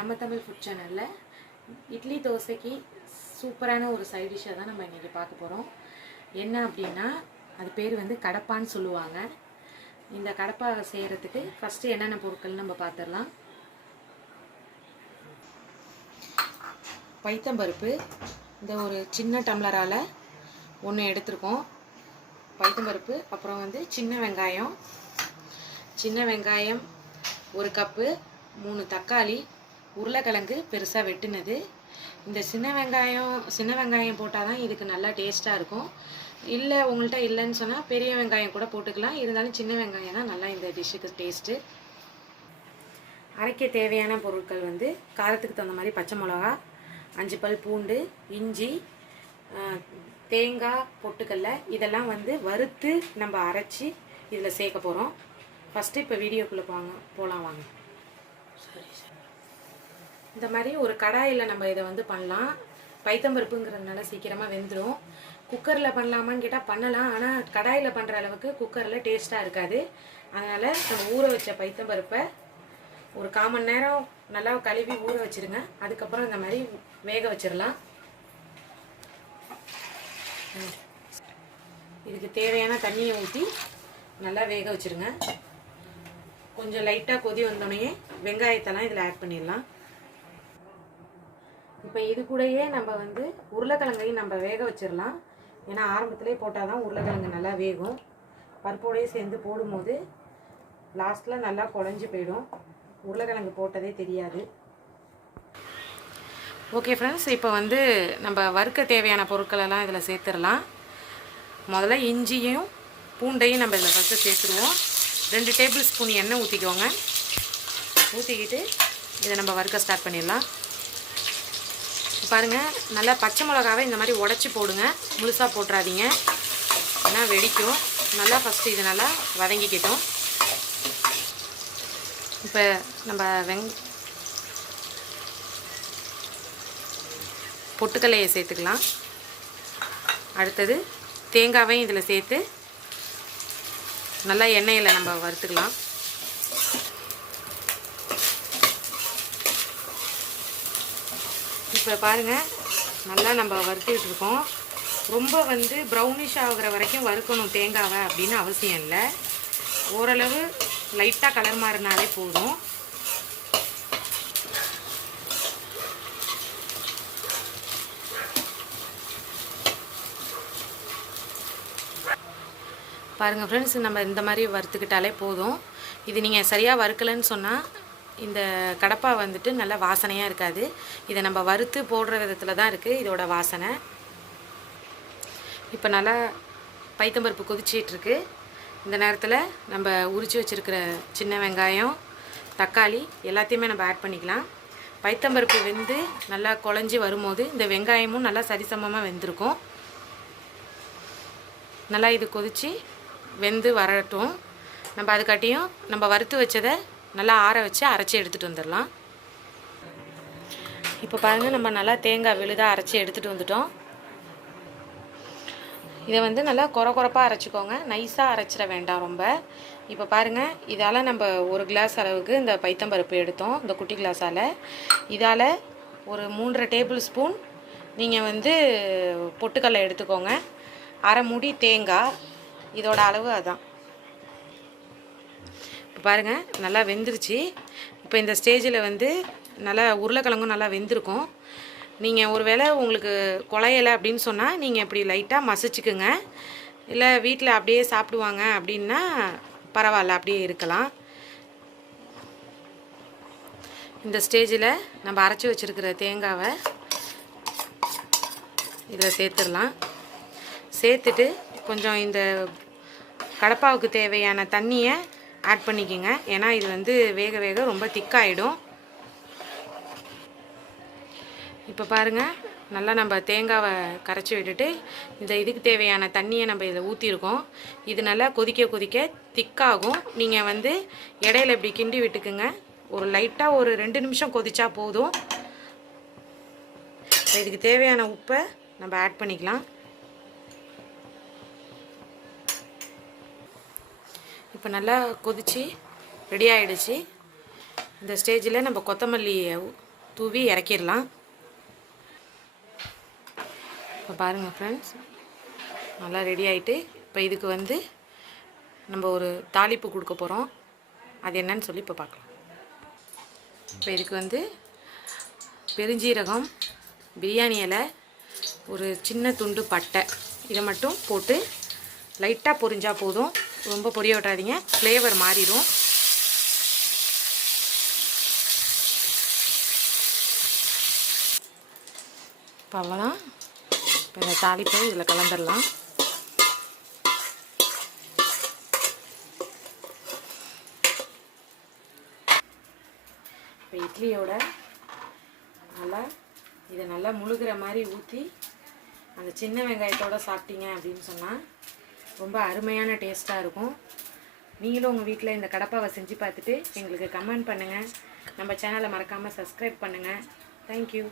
நம்ம தமிழ் ஃபுட் சேனலில் இட்லி தோசைக்கு சூப்பரான ஒரு சைட் டிஷ்ஷை தான் நம்ம இன்றைக்கி பார்க்க போகிறோம். என்ன அப்படின்னா அது பேர் வந்து கடப்பான்னு சொல்லுவாங்க. இந்த கடப்பா செய்கிறதுக்கு ஃபஸ்ட்டு என்னென்ன பொருட்கள் நம்ம பார்த்துடலாம். பைத்தம்பருப்பு இந்த ஒரு சின்ன டம்ளரால் ஒன்று எடுத்துருக்கோம். பைத்தம்பருப்பு, அப்புறம் வந்து சின்ன வெங்காயம் 1 கப்பு, 3 தக்காளி, உருளைக்கிழங்கு பெருசாக வெட்டினது. இந்த சின்ன வெங்காயம் போட்டால் தான் இதுக்கு நல்லா டேஸ்ட்டாக இருக்கும். இல்லை உங்கள்கிட்ட இல்லைன்னு சொன்னால் பெரிய வெங்காயம் கூட போட்டுக்கலாம். இருந்தாலும் சின்ன வெங்காயம் தான் நல்லா இந்த டிஷ்ஷுக்கு டேஸ்ட்டு. அரைக்க தேவையான பொருட்கள் வந்து காரத்துக்கு தகுந்த மாதிரி பச்சை மிளகா, 5 பல் பூண்டு, இஞ்சி, தேங்காய், பொட்டுக்கடலை, இதெல்லாம் வந்து வறுத்து நம்ம அரைச்சி இதில் சேர்க்க போகிறோம். ஃபஸ்ட்டு இப்போ வீடியோக்குள்ளே போகலாம் வாங்க. இந்த மாதிரி ஒரு கடாயில் நம்ம இதை வந்து பண்ணலாம். பைத்தம்பருப்புங்கிறதுனால சீக்கிரமாக வெந்துடும். குக்கரில் பண்ணலாமான்னு கேட்டால் பண்ணலாம், ஆனால் கடாயில் பண்ணுற அளவுக்கு குக்கரில் டேஸ்ட்டாக இருக்காது. அதனால் நம்ம ஊற வச்ச பைத்தம்பருப்பை ஒரு 1/4 மணி நேரம் நல்லா கழுவி ஊற வச்சுருங்க. அதுக்கப்புறம் இந்த மாதிரி வேக வச்சிடலாம். இதுக்கு தேவையான தண்ணியை ஊற்றி நல்லா வேக வச்சுருங்க. கொஞ்சம் லைட்டாக கொதி வந்தோடனே வெங்காயத்தெல்லாம் இதில் ஆட் பண்ணிடலாம். இப்போ இது கூடயே நம்ம வந்து உருளைக்கிழங்கையும் நம்ம வேக வச்சிடலாம். ஏன்னா ஆரம்பத்திலே போட்டால் தான் உருளைக்கிழங்கு நல்லா வேகும். பருப்போடையே சேர்ந்து போடும்போது லாஸ்ட்டில் நல்லா குழஞ்சி போயிடும். உருளைக்கிழங்கு போட்டதே தெரியாது. ஓகே ஃப்ரெண்ட்ஸ், இப்போ வந்து நம்ம வறுக்க தேவையான பொருட்களெல்லாம் இதில் சேர்த்துடலாம். முதல்ல இஞ்சியும் பூண்டையும் நம்ம இதில் ஃபஸ்ட்டு சேர்த்துருவோம். 2 டேபிள் ஸ்பூன் எண்ணெய் ஊற்றிக்கோங்க. ஊற்றிக்கிட்டு இதை நம்ம வறுக்க ஸ்டார்ட் பண்ணிடலாம். பாருங்கள், நல்லா பச்சை மிளகாவை இந்த மாதிரி உடச்சி போடுங்க, முழுசாக போட்டுறாதீங்க, ஏன்னா வெடிக்கும். நல்லா ஃபஸ்ட்டு இது நல்லா வதங்கிக்கிட்டோம். இப்போ நம்ம பொட்டுக்கல்லையை சேர்த்துக்கலாம். அடுத்தது தேங்காவையும் இதில் சேர்த்து நல்லா எண்ணெயில் நம்ம வறுத்துக்கலாம். இப்போ பாருங்கள், நல்லா நம்ம வறுத்துக்கிட்டு இருக்கோம். ரொம்ப வந்து ப்ரௌனிஷ் ஆகுற வரைக்கும் வறுக்கணும் தேங்காவை அப்படின்னு அவசியம் இல்லை. ஓரளவு லைட்டாக கலர் மாறினாலே போதும். பாருங்கள் ஃப்ரெண்ட்ஸ், நம்ம இந்த மாதிரி வறுத்துக்கிட்டாலே போதும். இது நீங்கள் சரியாக வறுக்கலைன்னு சொன்னால் இந்த கடப்பா வந்துட்டு நல்லா வாசனையாக இருக்காது. இதை நம்ம வறுத்து போடுற விதத்தில் தான் இருக்குது இதோட வாசனை. இப்போ நல்லா பைத்தம்பருப்பு கொதிச்சிட்ருக்கு. இந்த நேரத்தில் நம்ம உரித்து வச்சுருக்கிற சின்ன வெங்காயம், தக்காளி எல்லாத்தையுமே நம்ம ஆட் பண்ணிக்கலாம். பைத்தம்பருப்பு வெந்து நல்லா குழஞ்சி வரும்போது இந்த வெங்காயமும் நல்லா சரிசமமாக வெந்திருக்கும். நல்லா இது கொதித்து வெந்து வரட்டும். நம்ம அதுக்காட்டியும் நம்ம வறுத்து வச்சதை நல்லா ஆற வச்சு அரைச்சி எடுத்துகிட்டு வந்துடலாம். இப்போ பாருங்கள், நம்ம நல்லா தேங்காய் விழுதாக அரைச்சி எடுத்துகிட்டு வந்துட்டோம். இதை வந்து நல்லா கொரப்பாக அரைச்சிக்கோங்க, நைஸாக அரைச்சிட வேண்டாம் ரொம்ப. இப்போ பாருங்கள், இதால் நம்ம 1 கிளாஸ் அளவுக்கு இந்த பைத்தம்பருப்பு எடுத்தோம், இந்த குட்டி கிளாஸால். இதால் ஒரு 3.5 டேபிள் ஸ்பூன் நீங்கள் வந்து பொட்டுக்கடலை எடுத்துக்கோங்க. 1/2 மூடி தேங்காய், இதோட அளவு அதான். இப்போ பாருங்கள், நல்லா வெந்துருச்சு. இப்போ இந்த ஸ்டேஜில் வந்து நல்லா உருளைக்கிழங்கும் நல்லா வெந்திருக்கும். நீங்கள் ஒரு வேளை உங்களுக்கு குழையலை அப்படின்னு சொன்னால் நீங்கள் இப்படி லைட்டாக மசிச்சுக்குங்க. இல்லை வீட்டில் அப்படியே சாப்பிடுவாங்க அப்படின்னா பரவாயில்ல, அப்படியே இருக்கலாம். இந்த ஸ்டேஜில் நம்ம அரைச்சி வச்சுருக்கிற தேங்காவை இதில் சேர்த்துடலாம். சேர்த்துட்டு கொஞ்சம் இந்த கடப்பாவுக்கு தேவையான தண்ணியை ஆட் பண்ணிக்கோங்க. ஏன்னா இது வந்து வேக வேக ரொம்ப திக்காயிடும். இப்போ பாருங்கள், நல்லா நம்ம தேங்காவை கரைச்சி விட்டுட்டு இந்த இதுக்கு தேவையான தண்ணியை நம்ம இதில் ஊற்றிருக்கோம். இது நல்லா கொதிக்க திக்காகும். நீங்கள் வந்து இடையில இப்படி கிண்டி விட்டுக்குங்க. ஒரு லைட்டாக ஒரு 2 நிமிஷம் கொதிச்சா போதும். இதுக்கு தேவையான உப்பை நம்ம ஆட் பண்ணிக்கலாம். இப்போ நல்லா கொதித்து ரெடி ஆகிடுச்சு. இந்த ஸ்டேஜில் நம்ம கொத்தமல்லியை தூவி இறக்கிடலாம். இப்போ பாருங்கள் ஃப்ரெண்ட்ஸ், நல்லா ரெடி ஆகிட்டு இப்போ இதுக்கு வந்து நம்ம ஒரு தாளிப்பு கொடுக்க போகிறோம். அது என்னன்னு சொல்லி இப்போ பார்க்கலாம். இப்போ இதுக்கு வந்து பெருஞ்சீரகம், பிரியாணி இலை, ஒரு சின்ன துண்டு பட்டை, இதை மட்டும் போட்டு லைட்டாக பொரிஞ்சால் போதும். ரொம்ப பொரிய விட்டாதீங்க, ஃப்ளேவர் மாறிடும். இப்போ அவ்வளோதான். இப்போ இந்த தாளிப்பை இதில் கலந்துடலாம். இப்போ இட்லியோட இதை நல்லா முழுகிற மாதிரி ஊற்றி அந்த சின்ன வெங்காயத்தோடு சாப்பிட்டீங்க அப்படின்னு சொன்னால் ரொம்ப அருமையான டேஸ்ட்டாக இருக்கும். நீங்களும் உங்கள் வீட்டில் இந்த கடப்பாவை செஞ்சு பார்த்துட்டு எங்களுக்கு கமெண்ட் பண்ணுங்கள். நம்ம சேனலை மறக்காமல் சப்ஸ்கிரைப் பண்ணுங்கள். தேங்க்யூ.